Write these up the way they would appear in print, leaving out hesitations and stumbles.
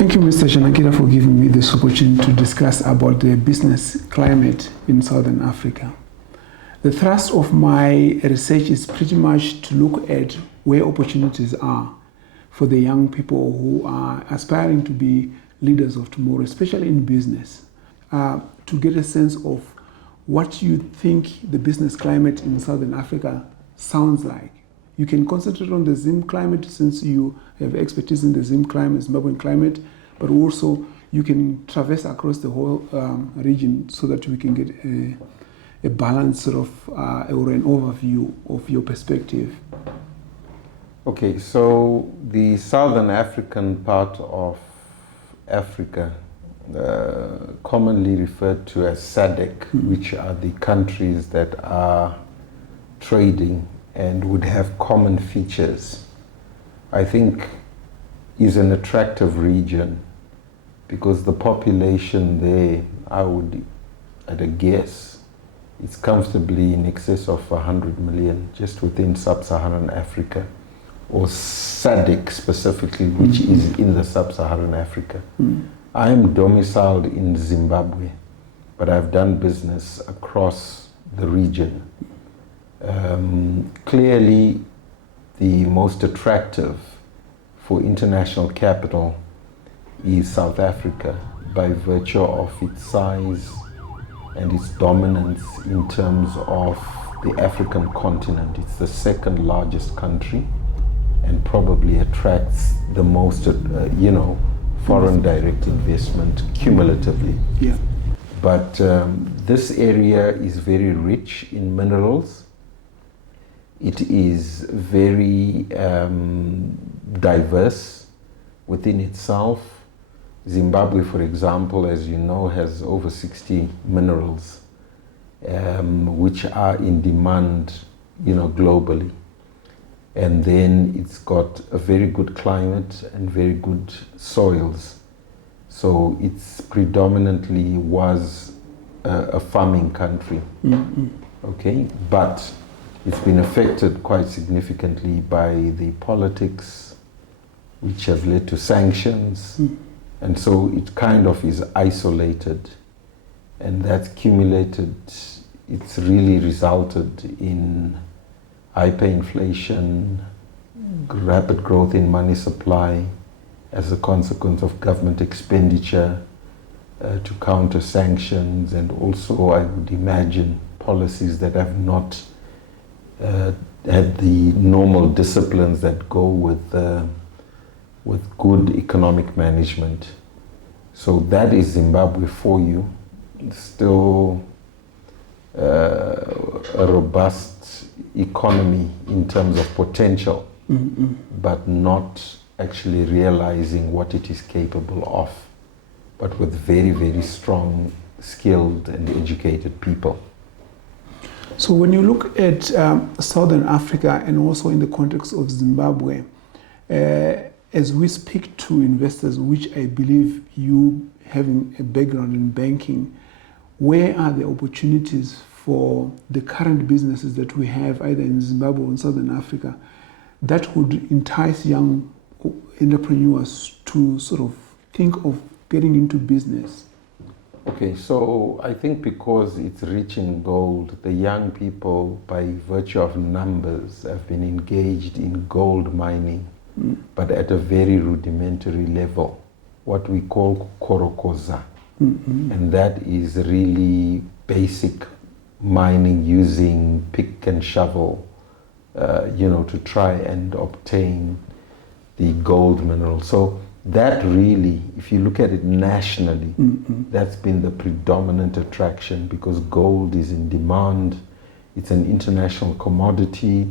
Thank you, Mr. Chanakira, for giving me this opportunity to discuss about the business climate in Southern Africa. The thrust of my research is pretty much to look at where opportunities are for the young people who are aspiring to be leaders of tomorrow, especially in business, to get a sense of what you think the business climate in Southern Africa sounds like. You can concentrate on the Zim climate since you have expertise in the Zim climate, Zimbabwean climate, but also you can traverse across the whole region so that we can get a balanced sort of or an overview of your perspective. Okay, so the Southern African part of Africa, commonly referred to as SADC, which are the countries that are trading and would have common features, I think is an attractive region because the population there, at a guess, it's comfortably in excess of 100 million just within sub-Saharan Africa, or SADC specifically, which is in the sub-Saharan Africa. I am domiciled in Zimbabwe, but I've done business across the region. Clearly, the most attractive for international capital is South Africa by virtue of its size and its dominance in terms of the African continent. It's the second largest country and probably attracts the most, foreign direct investment cumulatively. Yeah. But this area is very rich in minerals. It is very diverse within itself. Zimbabwe, for example, as you know, has over 60 minerals, which are in demand, globally. And then it's got a very good climate and very good soils. So it's predominantly was a farming country. Okay, but it's been affected quite significantly by the politics, which have led to sanctions. And so it kind of is isolated, and that's cumulated. It's really resulted in hyperinflation, rapid growth in money supply as a consequence of government expenditure to counter sanctions, and also I would imagine policies that have not had the normal disciplines that go with good economic management. So that is Zimbabwe for you. It's still a robust economy in terms of potential, but not actually realizing what it is capable of, but with very, very strong, skilled and educated people. So when you look at Southern Africa and also in the context of Zimbabwe, as we speak to investors, which I believe you having a background in banking, where are the opportunities for the current businesses that we have either in Zimbabwe or in Southern Africa that would entice young entrepreneurs to sort of think of getting into business? Okay, so I think because it's rich in gold, the young people, by virtue of numbers, have been engaged in gold mining, but at a very rudimentary level, what we call korokoza. And that is really basic mining using pick and shovel, to try and obtain the gold mineral. So that really, if you look at it nationally, that's been the predominant attraction because gold is in demand. It's an international commodity.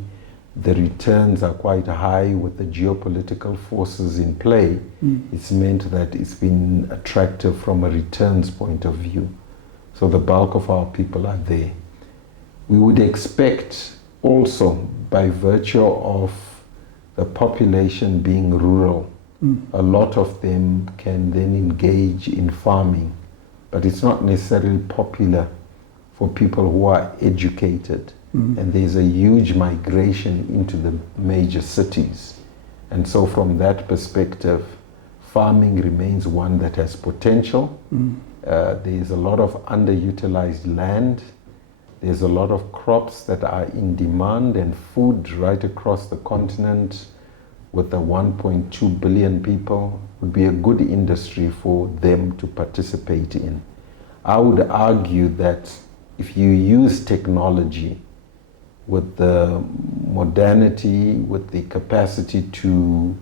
The returns are quite high with the geopolitical forces in play. It's meant that it's been attractive from a returns point of view. So the bulk of our people are there. We would expect also, by virtue of the population being rural, a lot of them can then engage in farming, but it's not necessarily popular for people who are educated. And there's a huge migration into the major cities. And so from that perspective, Farming remains one that has potential. There's a lot of underutilized land. There's a lot of crops that are in demand, and food right across the continent with the 1.2 billion people would be a good industry for them to participate in. I would argue that if you use technology with the modernity, with the capacity to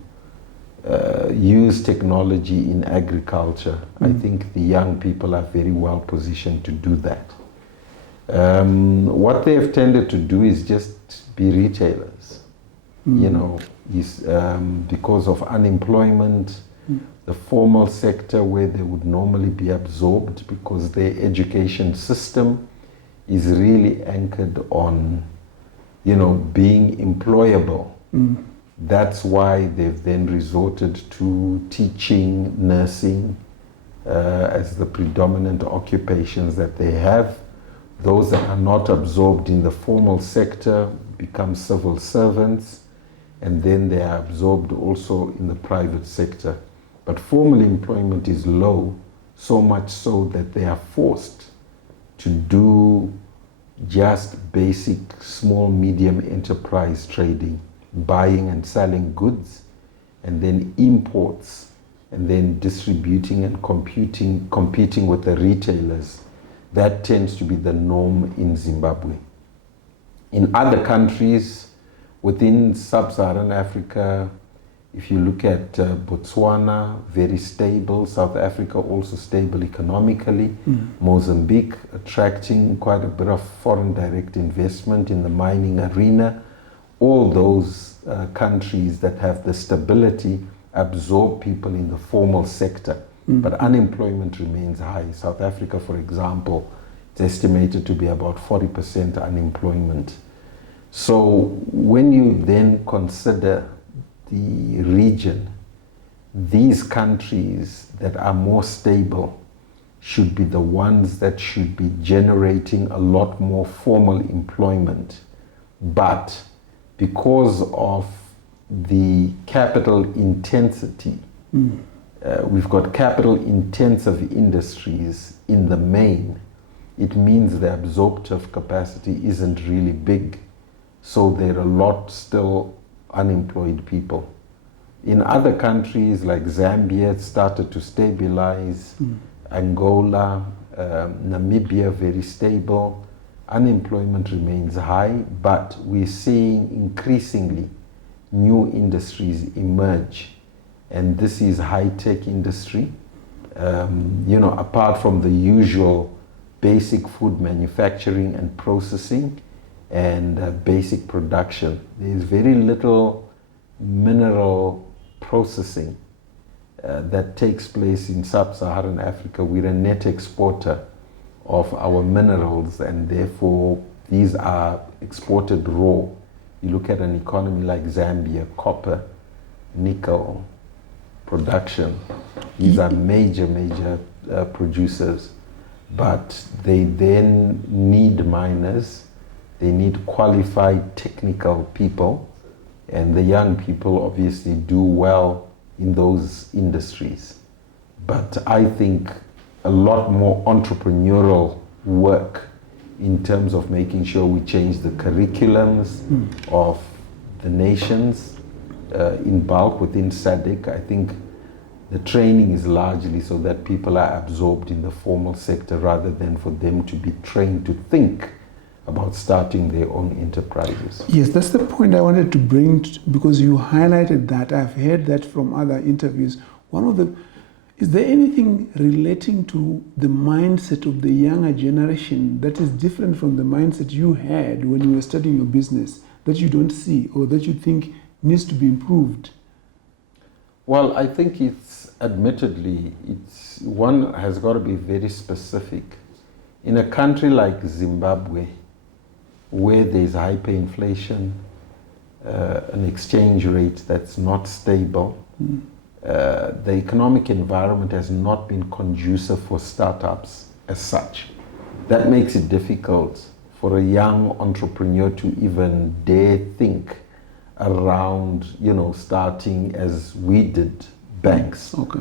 use technology in agriculture, I think the young people are very well positioned to do that. What they have tended to do is just be retailers, you know, because of unemployment, the formal sector where they would normally be absorbed because their education system is really anchored on, you know, being employable. That's why they've then resorted to teaching, nursing as the predominant occupations that they have. Those that are not absorbed in the formal sector become civil servants, and then they are absorbed also in the private sector. But formal employment is low, so much so that they are forced to do just basic small, medium enterprise trading, buying and selling goods, and then imports, and then distributing and competing with the retailers. That tends to be the norm in Zimbabwe. In other countries within sub-Saharan Africa, if you look at Botswana, very stable. South Africa, also stable economically. Mozambique, attracting quite a bit of foreign direct investment in the mining arena. All those countries that have the stability absorb people in the formal sector. But unemployment remains high. South Africa, for example, is estimated to be about 40% unemployment. So when you then consider the region, these countries that are more stable should be the ones that should be generating a lot more formal employment. But because of the capital intensity, we've got capital intensive industries in the main. It means the absorptive capacity isn't really big. So there are a lot still unemployed people. In other countries like Zambia, it started to stabilize. Angola, Namibia, very stable. Unemployment remains high, but we're seeing increasingly new industries emerge. And this is high-tech industry. You know, apart from the usual basic food manufacturing and processing and basic production, there's very little mineral processing that takes place in sub-Saharan Africa. We're a net exporter of our minerals, and therefore these are exported raw. You look at an economy like Zambia, copper, nickel production. These are major producers, but they then need miners, they need qualified technical people, and the young people obviously do well in those industries. But I think a lot more entrepreneurial work in terms of making sure we change the curriculums of the nations in bulk within SADC. I think the training is largely so that people are absorbed in the formal sector rather than for them to be trained to think about starting their own enterprises. Yes, that's the point I wanted to bring, because you highlighted that. I've heard that from other interviews. Is there anything relating to the mindset of the younger generation that is different from the mindset you had when you were studying your business that you don't see or that you think needs to be improved? Well, I think one has got to be very specific. In a country like Zimbabwe, where there's hyperinflation, an exchange rate that's not stable, the economic environment has not been conducive for startups as such. That makes it difficult for a young entrepreneur to even dare think around, starting as we did banks. Okay.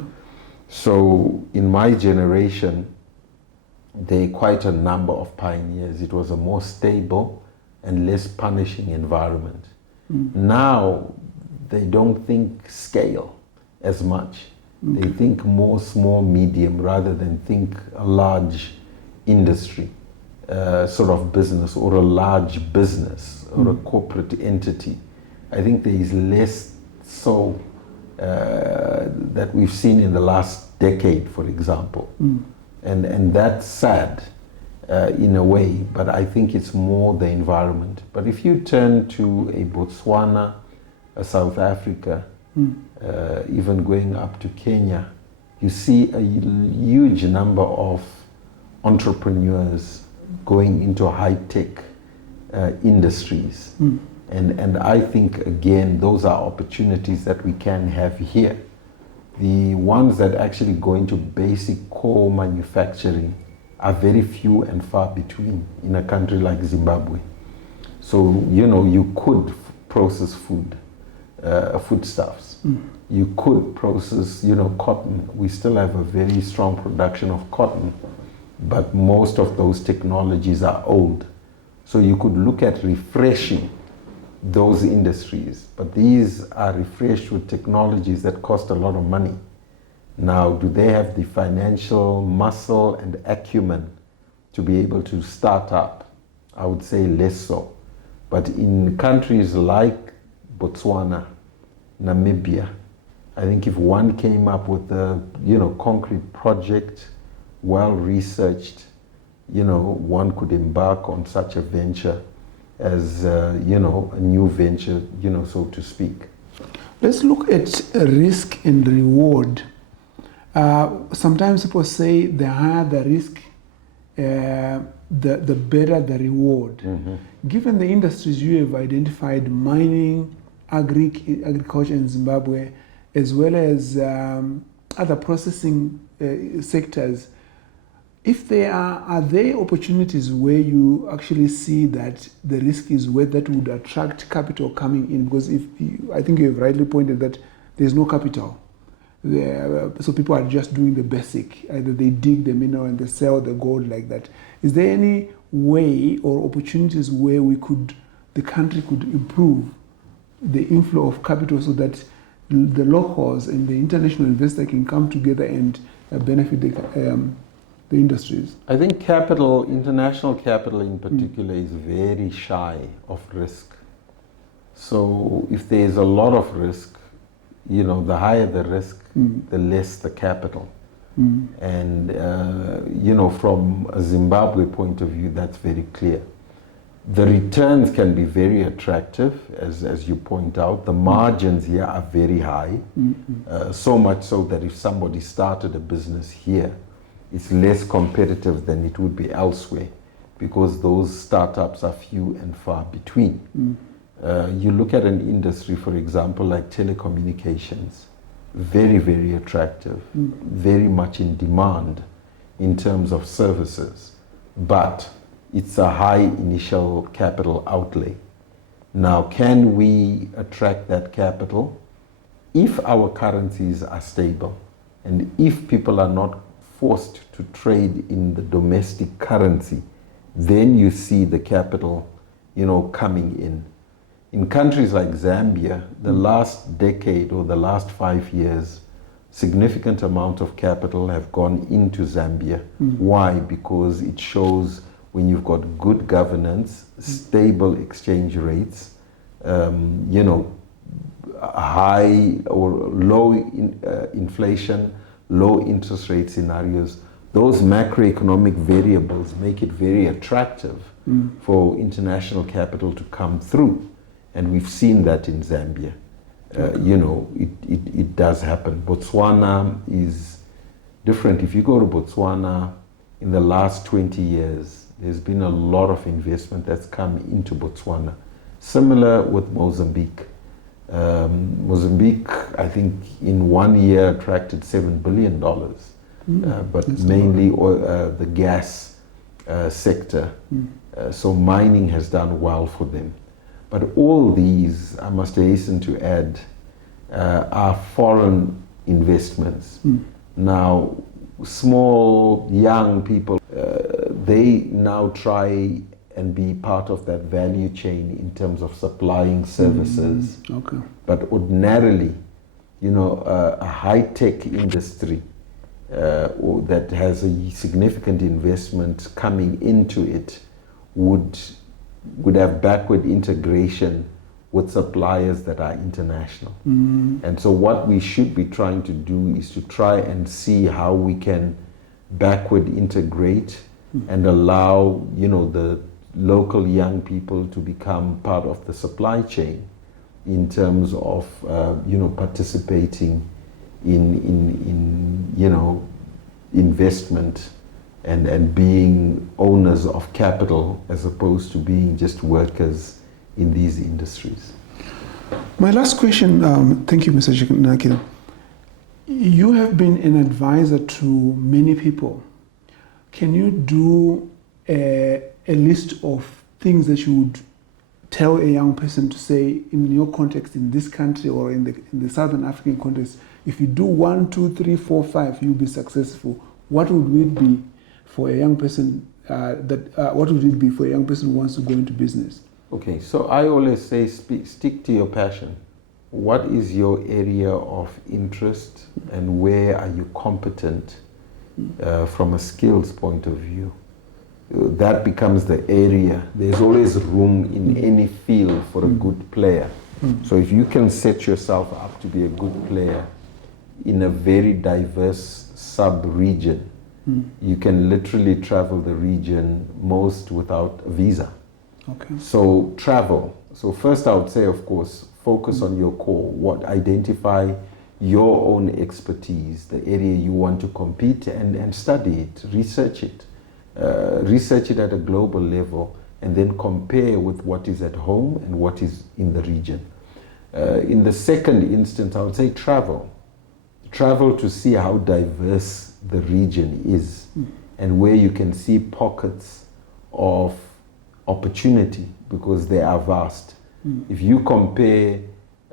So in my generation, there are quite a number of pioneers. It was a more stable and less punishing environment. Now, they don't think scale as much. They think more small, medium, rather than think a large industry sort of business, or a large business, or a corporate entity. I think there is less so that we've seen in the last decade, for example. And that's sad in a way, but I think it's more the environment. But if you turn to a Botswana, a South Africa, even going up to Kenya, you see a huge number of entrepreneurs going into high-tech industries. And I think, again, those are opportunities that we can have here. The ones that actually go into basic core manufacturing are very few and far between in a country like Zimbabwe. So, you could process foodstuffs. You could process, cotton. We still have a very strong production of cotton, but most of those technologies are old. So you could look at refreshing those industries, but these are refreshed with technologies that cost a lot of money. Now, do they have the financial muscle and acumen to be able to start up? I would say less so. But in countries like Botswana, Namibia, I think if one came up with a concrete project, well researched, one could embark on such a venture as a new venture, so to speak. Let's look at risk and reward. Sometimes people say the higher the risk, the better the reward. Given the industries you have identified, mining, agriculture in Zimbabwe, as well as other processing sectors, if there are there opportunities where you actually see that the risk is where that would attract capital coming in? Because I think you have rightly pointed that there's no capital. So people are just doing the basic. Either they dig the mineral and they sell the gold like that. Is there any way or opportunities where the country could improve the inflow of capital so that the locals and the international investor can come together and benefit the industries? I think capital, international capital in particular, is very shy of risk. So if there is a lot of risk, the higher the risk, the less the capital. And, from a Zimbabwe point of view, that's very clear. The returns can be very attractive, as you point out. The margins here are very high, so much so that if somebody started a business here, it's less competitive than it would be elsewhere, because those startups are few and far between. You look at an industry, for example, like telecommunications, very, very attractive, very much in demand in terms of services, but it's a high initial capital outlay. Now, can we attract that capital? If our currencies are stable, and if people are not forced to trade in the domestic currency, then you see the capital, coming in. In countries like Zambia, the last decade or the last 5 years, significant amount of capital have gone into Zambia. Why? Because it shows when you've got good governance, stable exchange rates, high or low inflation, low interest rate scenarios, those macroeconomic variables make it very attractive for international capital to come through. And we've seen that in Zambia. It does happen. Botswana is different. If you go to Botswana, in the last 20 years, there's been a lot of investment that's come into Botswana. Similar with Mozambique. Mozambique, I think, in 1 year attracted $7 billion, but mainly the gas sector. So mining has done well for them. But all these, I must hasten to add, are foreign investments. Now, small, young people, they now try and be part of that value chain in terms of supplying services. Okay. But ordinarily, a high-tech industry that has a significant investment coming into it would have backward integration with suppliers that are international. And so what we should be trying to do is to try and see how we can backward integrate and allow, the local young people to become part of the supply chain in terms of, participating in investment and being owners of capital as opposed to being just workers in these industries. My last question, thank you, Mr. Chanakira. You have been an advisor to many people. Can you do a list of things that you would tell a young person to say in your context, in this country or in the Southern African context? If you do 1, 2, 3, 4, 5, you'll be successful. What would it be for a young person? What would it be for a young person who wants to go into business? Okay, so I always say stick to your passion. What is your area of interest and where are you competent from a skills point of view? That becomes the area. There's always room in any field for a good player. So if you can set yourself up to be a good player in a very diverse sub-region, you can literally travel the region most without a visa. Okay. So travel. So first I would say, of course, focus on your core. Identify your own expertise, the area you want to compete and study it, research it. Research it at a global level and then compare with what is at home and what is in the region. In the second instance, I would say travel. Travel to see how diverse the region is and where you can see pockets of opportunity because they are vast. If you compare,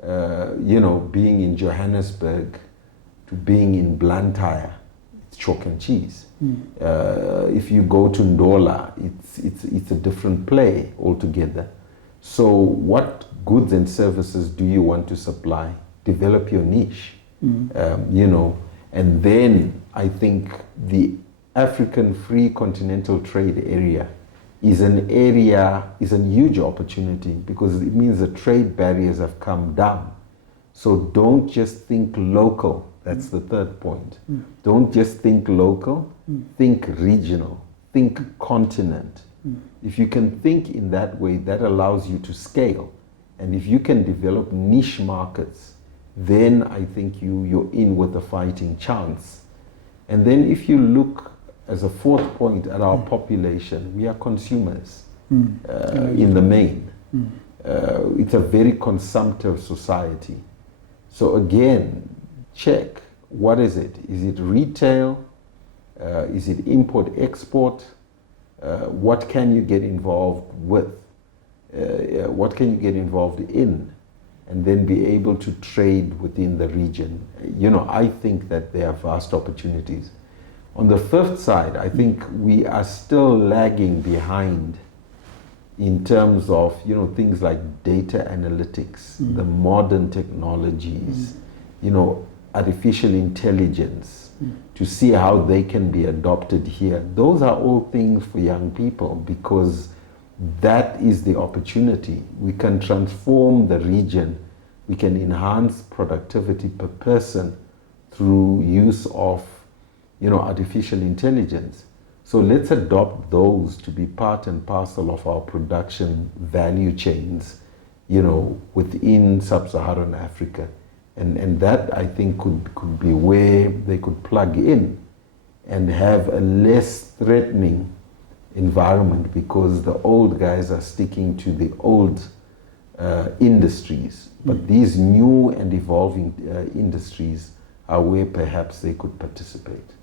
being in Johannesburg to being in Blantyre, it's chalk and cheese. If you go to Ndola, it's a different play altogether. So what goods and services do you want to supply? Develop your niche, and then I think the African Free Continental Trade Area is a huge opportunity because it means the trade barriers have come down. So don't just think local. That's the third point. Don't just think local, think regional, think continent. If you can think in that way, that allows you to scale. And if you can develop niche markets, then I think you're in with a fighting chance. And then if you look as a fourth point at our population, we are consumers in the main. It's a very consumptive society. So again, check, what is it? Is it retail? Is it import-export? What can you get involved with? What can you get involved in? And then be able to trade within the region. I think that there are vast opportunities. On the fifth side, I think we are still lagging behind in terms of things like data analytics, the modern technologies, artificial intelligence, to see how they can be adopted here. Those are all things for young people because that is the opportunity. We can transform the region. We can enhance productivity per person through use of artificial intelligence. So let's adopt those to be part and parcel of our production value chains, within sub-Saharan Africa. And that, I think, could be where they could plug in and have a less threatening environment because the old guys are sticking to the old industries. But these new and evolving industries are where perhaps they could participate.